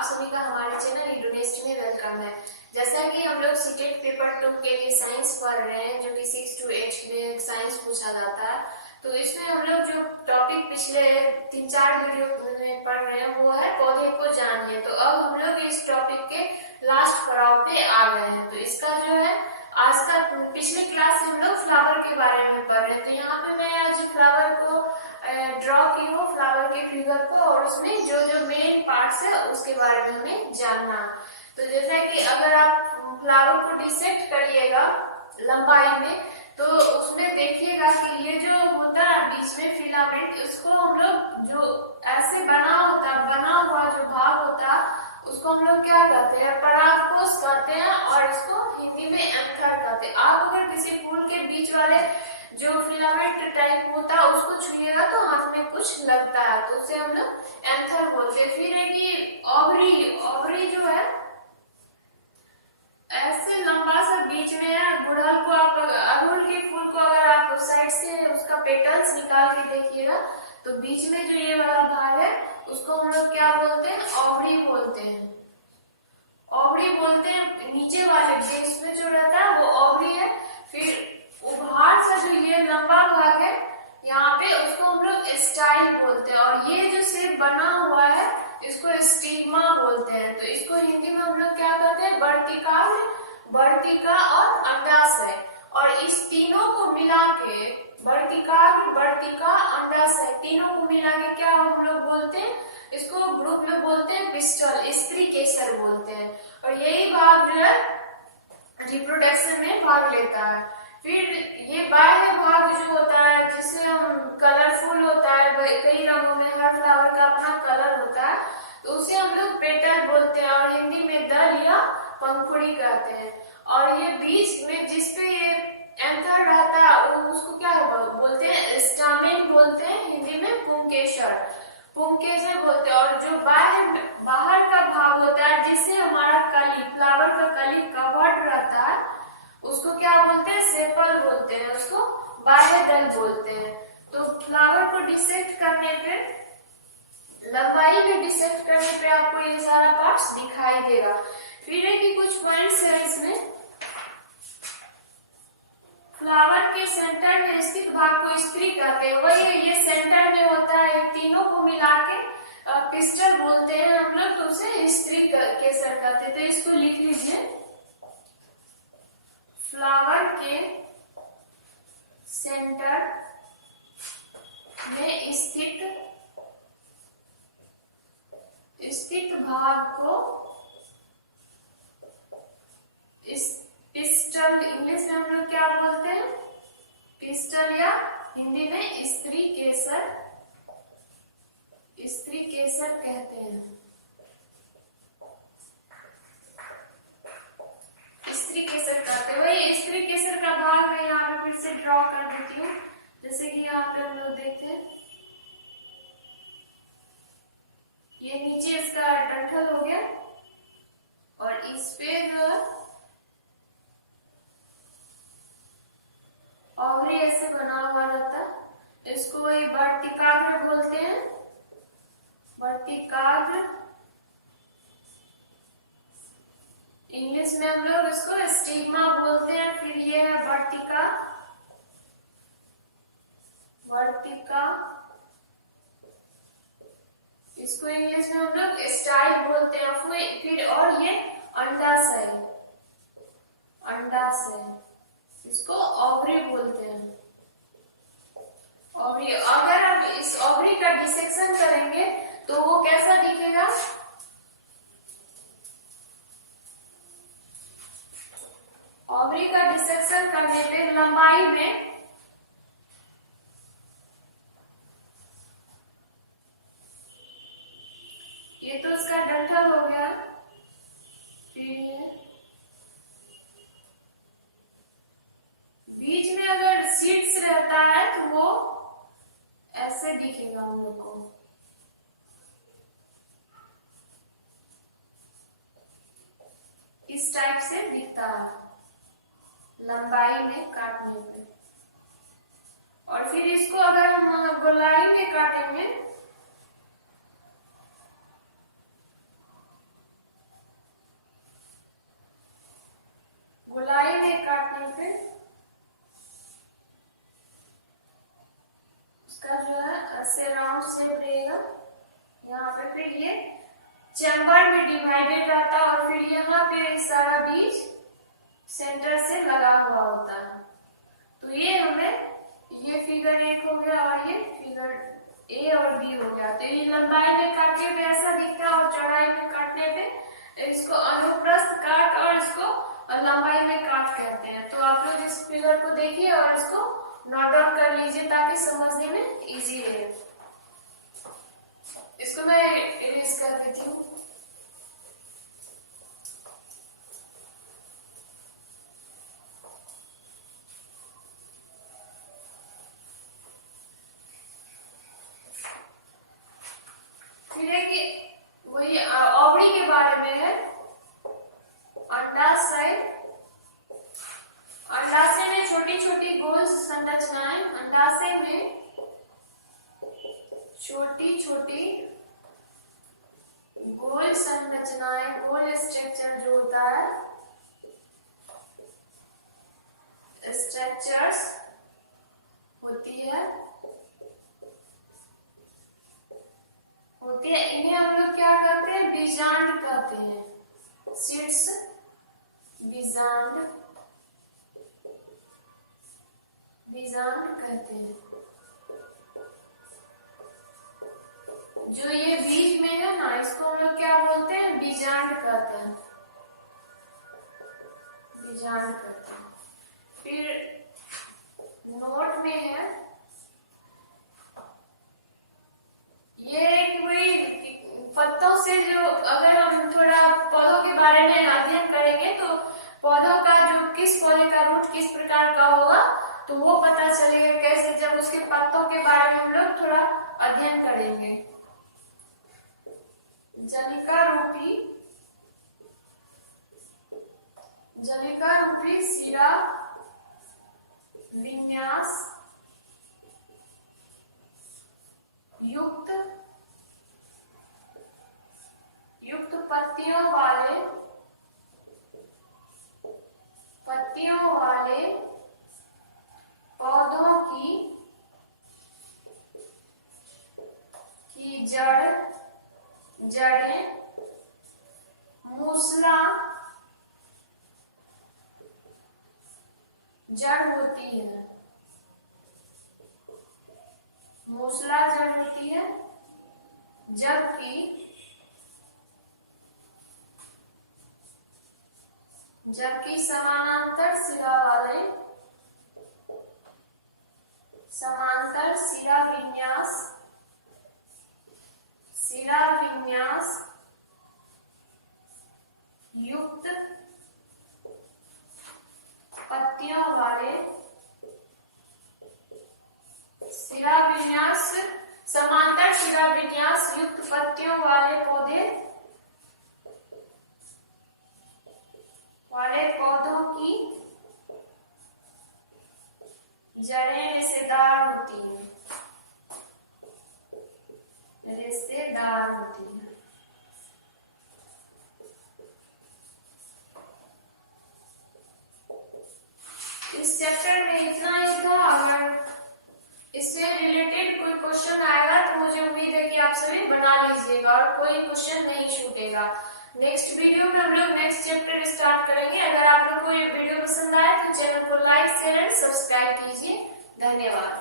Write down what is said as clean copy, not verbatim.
आप सभी का हमारे चैनल इडोनेस्ट में वेलकम है। जैसा कि हम लोग सीटेट पेपर 2 के लिए साइंस पढ़ रहे हैं, जो कि 6 to 8 में साइंस पूछा जाता है। तो इसमें हम लोग जो टॉपिक पिछले 3-4 वीडियो में पढ़ रहे हैं वो है पौधे को जानिए। तो अब हम लोग इस टॉपिक के लास्ट पड़ाव पे आ गए हैं। तो इसका जो है आज का पिछले क्लास से हम लोग फ्लावर के बारे में पढ़ रहे हैं। तो यहाँ पे मैं आज फ्लावर को ड्रॉ की हूँ, फ्लावर के फिगर को, और उसमें जो जो मेन पार्ट्स है उसके बारे में हमें जानना। तो जैसा कि अगर आप फ्लावर को डिसेक्ट करिएगा लंबाई में, तो उसमें देखिएगा कि ये जो होता है बीच में फिलामेंट, उसको हम लोग जो ऐसे बना हुआ जो भाग होता है उसको हम लोग क्या कहते हैं, परागकोश कहते हैं, और इसको हिंदी में एंथर कहते हैं। आप अगर किसी फूल के बीच वाले जो फिलामेंट टाइप होता है उसको छुइएगा तो हाथ में कुछ लगता है, तो उसे हम लोग एंथर बोलते हैं। फिर है कि ओवरी जो है ऐसे लंबा सा बीच में है। गुड़हल को आप अड़हुल के फूल को अगर आप साइड से उसका पेटल्स निकाल के देखिएगा तो बीच में जो ये वाला भाग है उसको हम लोग क्या बोलते हैं, ओवरी बोलते हैं। ओवरी बोलते हैं नीचे वाले बेस में जो रहता है वो ओवरी है। फिर उभार सा जो ये लंबा भाग है यहाँ पे उसको हम लोग स्टाइल बोलते हैं, और ये जो सिर्फ बना हुआ है इसको स्टिग्मा बोलते हैं। तो इसको हिंदी में हम लोग क्या कहते हैं, वर्तिका और अंडाशय। और इस तीनों को मिला के वर्तिका अंडाशय तीनों को मिला के क्या हम लोग बोलते हैं, इसको ग्रुप में बोलते हैं पिस्टल, स्त्री केसर बोलते हैं। और यही भाग जो है रिप्रोडक्शन में भाग लेता है। फिर ये बाह्य भाग जो होता है जिससे हम कलरफुल होता है, कई रंगों में हर फ्लावर का अपना कलर होता है, तो उसे हम लोग पेटल बोलते हैं, और हिंदी में दल या पंखुड़ी कहते हैं। और ये बीच में जिसपे ये एंथर रहता है उसको क्या बोलते हैं, स्टामेन बोलते हैं, हिंदी में पुंकेसर बोलते हैं। और जो बाहर का भाग होता है जिससे हमारा कली, फ्लावर का कली कवर्ड रहता है, उसको क्या बोलते हैं, सेपल बोलते हैं, उसको बाह्य दल बोलते हैं। तो फ्लावर को डिसेक्ट करने पे, लंबाई में डिसेक्ट करने पे आपको ये सारा पार्ट्स दिखाई देगा। फिर है कि कुछ पॉइंट्स है इसमें। फ्लावर के सेंटर में स्थित भाग को स्त्री कहते हैं, वही ये सेंटर में होता है, तीनों को मिला के पिस्टल बोलते हैं हम लोग, तो उसे स्त्री केसर कहते हैं। तो इसको लिख लीजिए, फ्लावर के सेंटर में स्थित भाग को पिस्टल, इंग्लिश में हम लोग क्या बोलते हैं, पिस्टल, या हिंदी में स्त्री केसर कहते हैं। स्त्री केसर कहते हैं, वही स्त्री केसर का भाग मैं यहाँ पे फिर से ड्रॉ कर देती हूँ। जैसे कि यहाँ पे हम लोग देखते हैं, ये नीचे इसका डंठल हो गया, और इस पे जो ओवरी ऐसे बना हुआ रहता, इसको वही वर्तिकाग्र बोलते हैं, वर्तिकाग्र। इंग्लिश में हम लोग इसको स्टिग्मा बोलते हैं। फिर ये है वर्तिका, इसको इंग्लिश में हम लोग स्टाइल बोलते हैं। फिर और ये अंडाशय, इसको ओवरी बोलते हैं, ओवरी। अगर हम इस ओवरी का डिसेक्शन करेंगे तो वो कैसा दिखेगा, ओवरी का डिसेक्शन करने पे लंबाई में ये तो इसका डंठल हो गया, फिर ये बीच में अगर सीड्स रहता है तो वो ऐसे दिखेगा हम लोग को, इस टाइप से दिखता है लंबाई में काटने पे। और फिर इसको अगर हम गोलाई में काटेंगे राउंड शेप रहेगा यहाँ पे, फिर ये चैम्बर में डिवाइडेड रहता है और फिर यहाँ पे सारा बीज सेंटर से लगा हुआ होता है। तो ये हमें ये फिगर 1 हो गया और ये फिगर ए और बी हो गया। तो ये लंबाई में काटने पे ऐसा दिखता है और चौड़ाई में काटने पे इसको अनुप्रस्थ काट और इसको लंबाई में काट कहते हैं। तो आप लोग इस फिगर को देखिए और इसको नोट डाउन कर लीजिए ताकि समझने में इजी रहे। इसको मैं इरेज कर देती हूँ। फिर है कि वही ओवरी के बारे में है। अंडाशय, अंडाशय में छोटी छोटी गोल संरचनाएं, अंडाशय में छोटी छोटी गोल संरचनाएं, गोल स्ट्रक्चर जो होता है, स्ट्रक्चर्स होती है, इन्हें हम लोग क्या कहते हैं, बीजांड कहते हैं। सीड्स, बीजांड, बीजांड कहते हैं। जो ये बीज में है ना, इसको हम लोग क्या बोलते हैं, बीजांड कहते हैं, बीजांड कहते हैं। फिर नोट में है ये एक वही पत्तों से जो, अगर हम थोड़ा पौधों के बारे में अध्ययन करेंगे तो पौधों का जो, किस पौधे का रूट किस प्रकार का होगा तो वो पता चलेगा कैसे, जब उसके पत्तों के बारे में हम लोग थोड़ा अध्ययन करेंगे। जलिका रूपी, जलिका रूपी सिरा विन्यास युक्त पत्तियों वाले पौधों की जड़ें मूसला जड़ होती है, मूसला जड़ होती है, जबकि समानांतर सिरा विन्यास युक्त पत्तियों वाले, सिरा विन्यास, समांतर सिरा विन्यास युक्त पत्तियों वाले पौधों की जड़ें रेशेदार होती हैं, रेशेदार होती हैं। इस चैप्टर में इतना ही था। अगर इससे रिलेटेड कोई क्वेश्चन आएगा तो मुझे उम्मीद है कि आप सभी बना लीजिएगा और कोई क्वेश्चन नहीं छूटेगा। नेक्स्ट वीडियो में हम लोग नेक्स्ट चैप्टर स्टार्ट करेंगे। अगर आप लोग को ये वीडियो पसंद आए तो चैनल को लाइक, शेयर एंड सब्सक्राइब कीजिए। धन्यवाद।